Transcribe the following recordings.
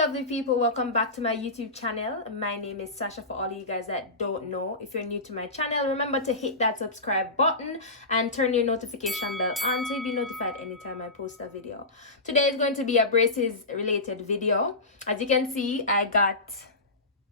lovely people, welcome back to my YouTube channel. My name is Sasha. For all of you guys that don't know, if you're new to my channel, remember to hit that subscribe button and turn your notification bell on so you'll be notified anytime I post a video. Today is going to be a braces related video. As you can see, I got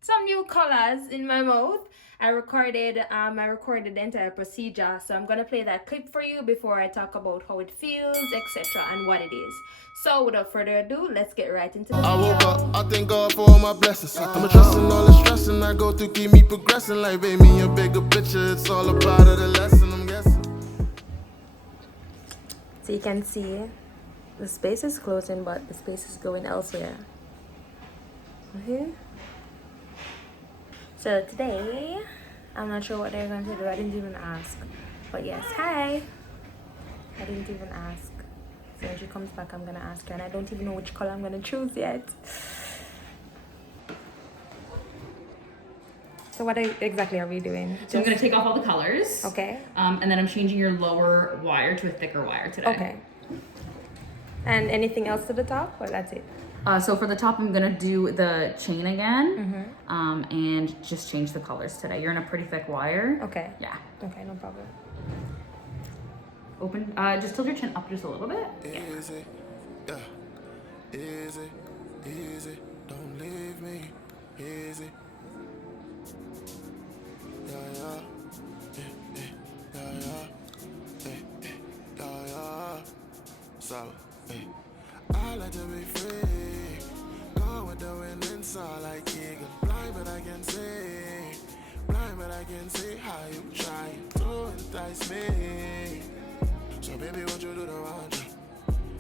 some new colors in my mouth. I recorded the entire procedure, so I'm gonna play that clip for you before I talk about how it feels, etc. and what it is. So without further ado, let's get right into the video. I woke up, I thank God for all my blessings. I'm addressing all the stressing I go through, keep me progressing. Like baby, a bigger picture, it's all a part of the lesson, I'm guessing. So you can see the space is closing, but the space is going elsewhere. So today, I'm not sure what they're going to do. I didn't even ask. But yes, hi. I didn't even ask. So when she comes back, I'm going to ask her. And I don't even know which color I'm going to choose yet. So what exactly are we doing? So I'm going to take off all the colors. Okay. And then I'm changing your lower wire to a thicker wire today. Okay. And anything else to the top? Or that's it? So for the top, I'm gonna do the chain again, and just change the colors today. You're in a pretty thick wire. Okay. Yeah. Okay, no problem. Open. Just tilt your chin up just a little bit. Easy, yeah, easy, easy, don't leave me, easy. Yeah, yeah, yeah, yeah, yeah, yeah. So, I like to be free. Go with the wind inside like eagle. Blind but I can see. Blind but I can see how you try to entice me. So baby, what you do to want you?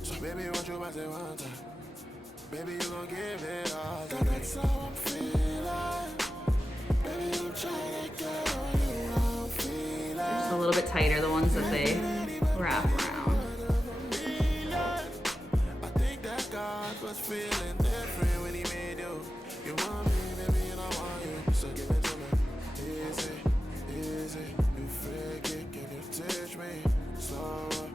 So baby, what you about to want to? Baby, you gon' give it all. That's how I'm feeling. Baby, I'm trying to get on you. I'm feeling. Just a little bit tighter, the ones that they wrap around. God was feeling different when he made you. You want me, baby, and I want you. So give it to me. Easy, easy. You freak it, can you teach me? Slower,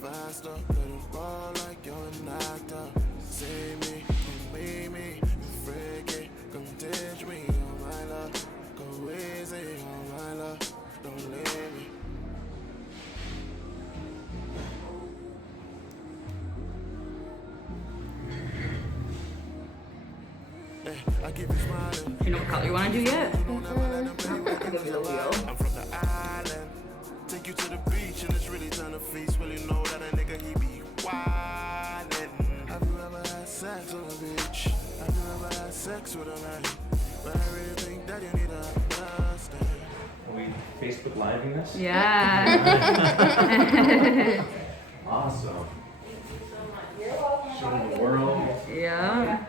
faster. Let it roll like you're an actor. See me, you meet me. You freak it, come teach me. Oh my love, go easy. Oh my love, don't leave me. I keep you smiling. Do you know what color you want to do yet? I'm from the island. Take you to the beach and it's really time to feast. Really know that a nigga he be wildin'. Have you ever had sex on the beach? Have you ever had sex with a man? But I really think that you need to understand. Are we Facebook Living this? Yeah. Awesome. Showing the world. Yeah.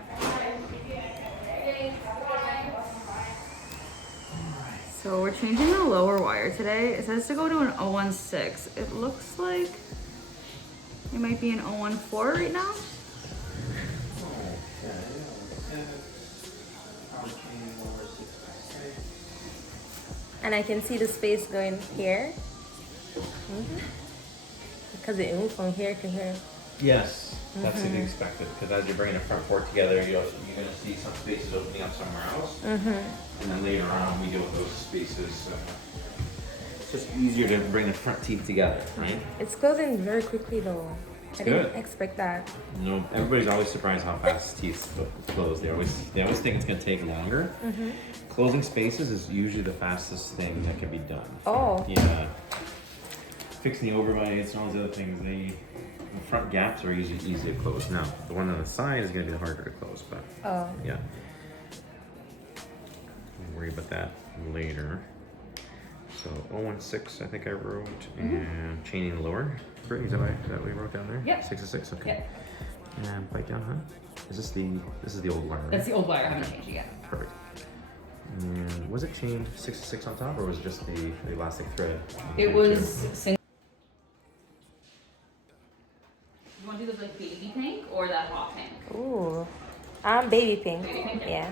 So we're changing the lower wire today. It says to go to an 016. It looks like it might be an 014 right now. And I can see the space going here. Because it moved from here to here. Yes, that's to be expected. Because as you're bringing the front fork together, you're going to see some spaces opening up somewhere else. And then later on, we deal with those spaces. It's just easier to bring the front teeth together, right? It's closing very quickly though. I didn't expect that. You know, everybody's always surprised how fast teeth close. They always think it's going to take longer. Closing spaces is usually the fastest thing that can be done. Oh. Yeah. Fixing the overbites and all those other things, the front gaps are usually easy to close. Now, the one on the side is going to be harder to close, but yeah. Don't worry about that later. So 016, I think I wrote, and chaining lower. Is that what we wrote down there? Yep. 6 to 6, okay. Yep. And bite down, huh? This is the old wire. That's the old wire. I haven't changed it yet. Perfect. And was it chained 6 to 6 on top, or was it just the elastic thread? It was single. You want to do the like baby pink or that hot pink? Ooh. I'm baby pink. Baby pink? Yeah.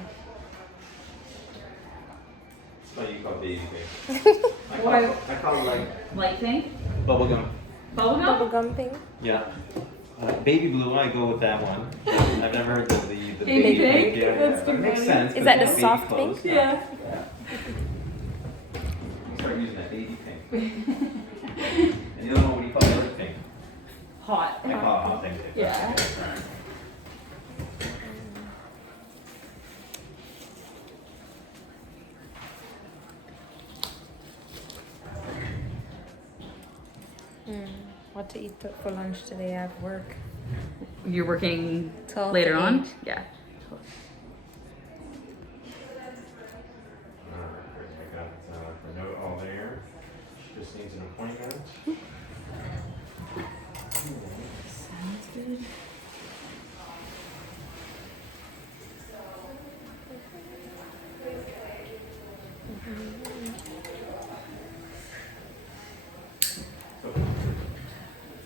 What do you call baby pink? I call it like Light pink? bubblegum. Bubblegum? Bubblegum pink. Yeah. Baby blue, I go with that one. I've never heard the Baby pink? Yeah, That's that makes funny. sense. Is 'cause that the baby soft clothes. pink? Yeah. Start using that baby pink. And you don't know what do you call the other pink? Hot. I call it hot pink. Yeah. Alright. What to eat for lunch today at work? You're working 12 later to on? 8. Yeah. I got the note all there. Just needs an appointment. Sounds good.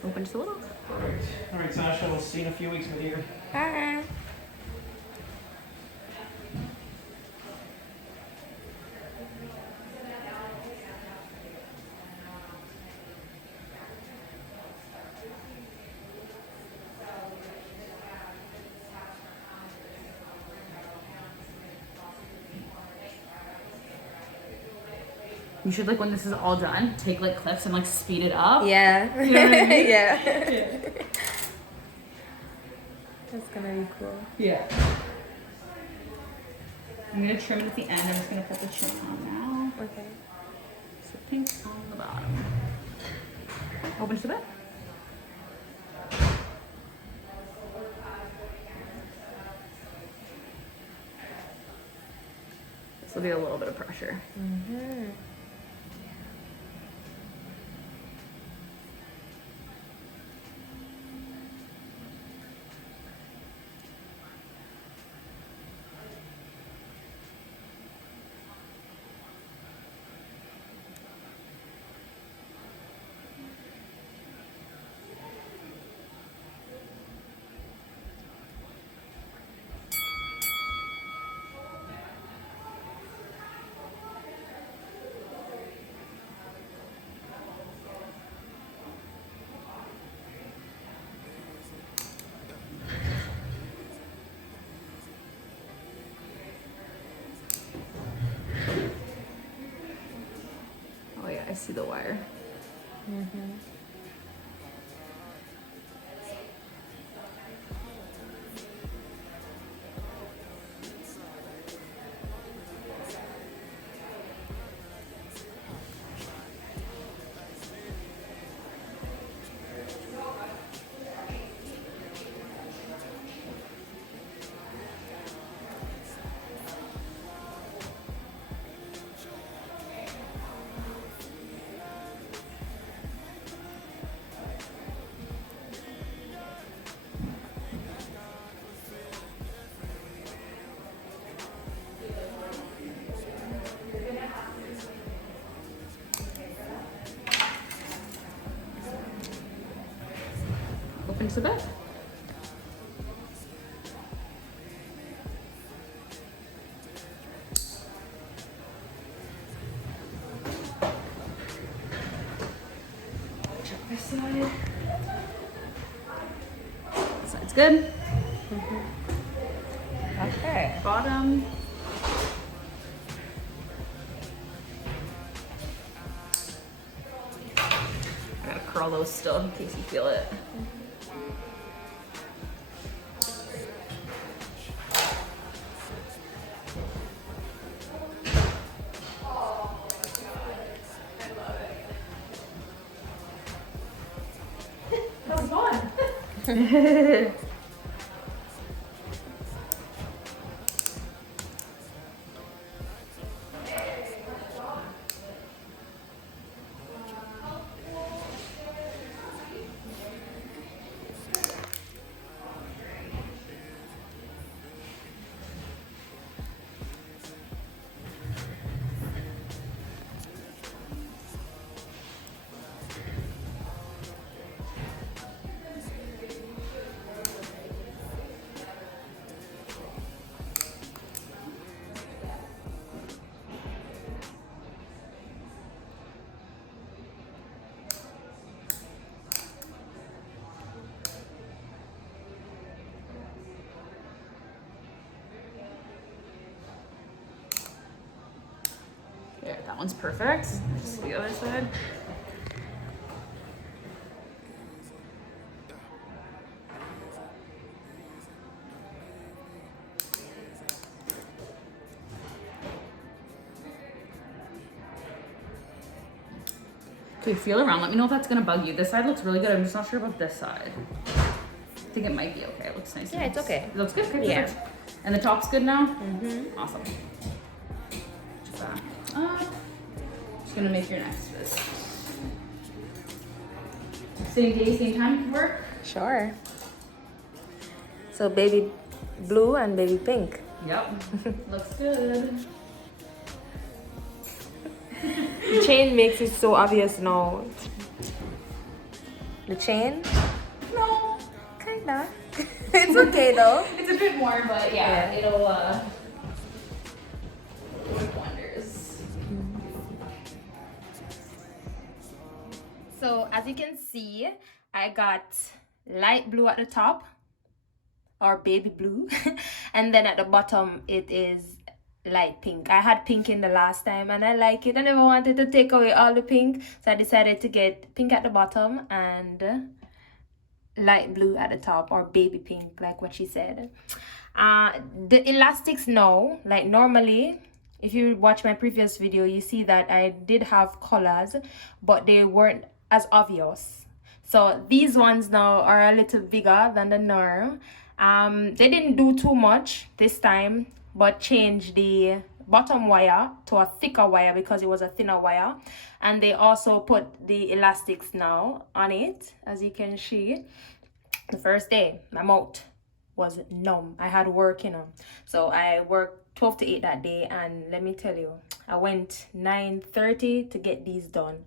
Open just a little. All right, Sasha. We'll see you in a few weeks, my dear. Bye. You should, like, when this is all done, take like clips and like speed it up. Yeah. You know what I mean? Yeah. That's gonna be cool. Yeah. I'm gonna trim it at the end. I'm just gonna put the trim on now. Okay. So pink on the bottom. Open just a bit. This will be a little bit of pressure. Oh yeah, I see the wire. Open just a bit. Check this side. This side's good. Okay. Bottom. I gotta curl those still in case you feel it. How's it going? one's perfect. This is the other side. Okay, feel around. Let me know if that's gonna bug you. This side looks really good. I'm just not sure about this side. I think it might be okay. It looks nice. Yeah, it's okay. It looks good. Okay, Yeah. perfect. And the top's good now? Mm-hmm. Awesome. Just back up. Just gonna make your next this. Same day, same time can work? Sure. So baby blue and baby pink. Yep. Looks good. The chain makes it so obvious now. The chain? No. Kinda. It's okay though. It's a bit more, but yeah, it'll work wonders. So as you can see, I got light blue at the top, or baby blue, and then at the bottom it is light pink. I had pink in the last time and I like it. I never wanted to take away all the pink, so I decided to get pink at the bottom and light blue at the top, or baby pink like what she said. The elastics now, like normally if you watch my previous video, you see that I did have colors, but they weren't as obvious. So these ones now are a little bigger than the norm. They didn't do too much this time, but changed the bottom wire to a thicker wire because it was a thinner wire, and they also put the elastics now on it. As you can see, the first day my mouth was numb. I had work, so I worked 12 to 8 that day, and let me tell you, I went 9:30 to get these done.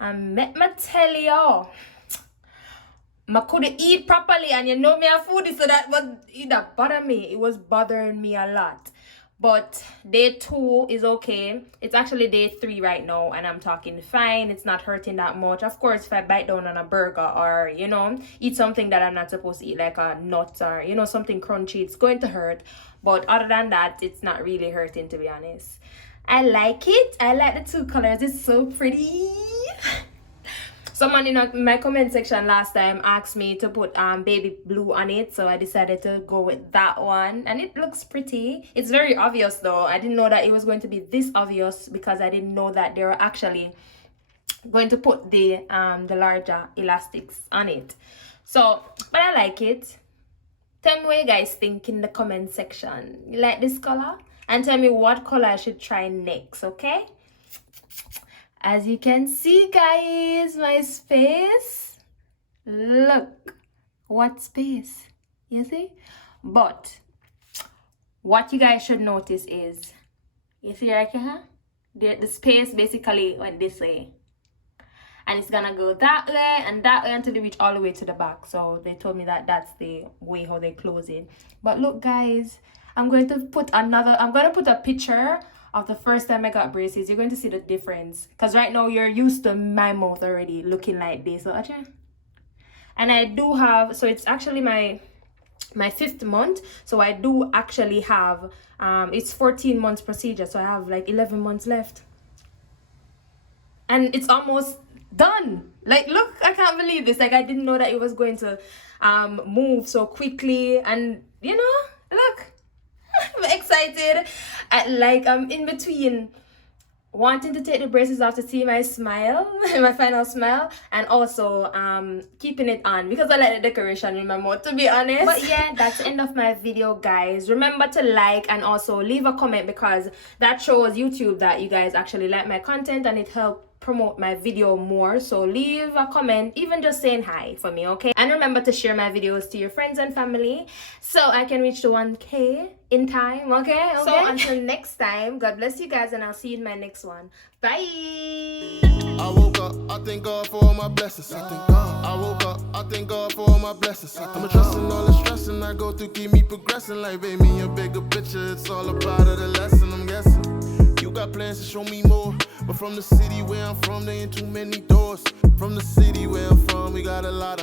Let me tell you, I couldn't eat properly, and me a foodie, so that bothered me. It was bothering me a lot. But day 2 is okay. It's actually day 3 right now, and I'm talking fine. It's not hurting that much. Of course, if I bite down on a burger or, eat something that I'm not supposed to eat, like a nut or, something crunchy, it's going to hurt. But other than that, it's not really hurting, to be honest. I like it. I like the 2 colors. It's so pretty. Someone in my comment section last time asked me to put baby blue on it, so I decided to go with that one, and it looks pretty. It's very obvious though. I didn't know that it was going to be this obvious because I didn't know that they were actually going to put the larger elastics on it. So, but I like it. Tell me what you guys think in the comment section. You like this color? And tell me what color I should try next, okay? As you can see, guys, my space. Look, what space, you see? But what you guys should notice is, you see right here? The space basically went this way. And it's gonna go that way and that way until they reach all the way to the back. So they told me that that's the way how they close it. But look, guys, I'm going to put a picture of the first time I got braces. You're going to see the difference, because right now you're used to my mouth already looking like this. So, and I do have, so it's actually my 5th month, so I do actually have it's 14 months procedure, so I have like 11 months left, and it's almost done. Like, look, I can't believe this. Like, I didn't know that it was going to move so quickly, and look, I'm excited. I'm in between wanting to take the braces off to see my smile, my final smile, and also keeping it on because I like the decoration in my mouth, to be honest. But yeah, that's the end of my video, guys. Remember to like and also leave a comment, because that shows YouTube that you guys actually like my content and it helps promote my video more. So leave a comment, even just saying hi for me, okay? And remember to share my videos to your friends and family so I can reach the 1K in time, okay? So until next time, God bless you guys, and I'll see you in my next one. Bye. I woke up, I thank God for all my blessings. I thank God. I woke up, I thank God for all my blessings. I'm addressing all the stressing I go through, keep me progressing. Like, baby, a bigger picture, it's all about the lesson, I'm guessing. You got plans to show me more, but from the city where I'm from, there ain't too many doors. From the city where I'm from, we got a lot of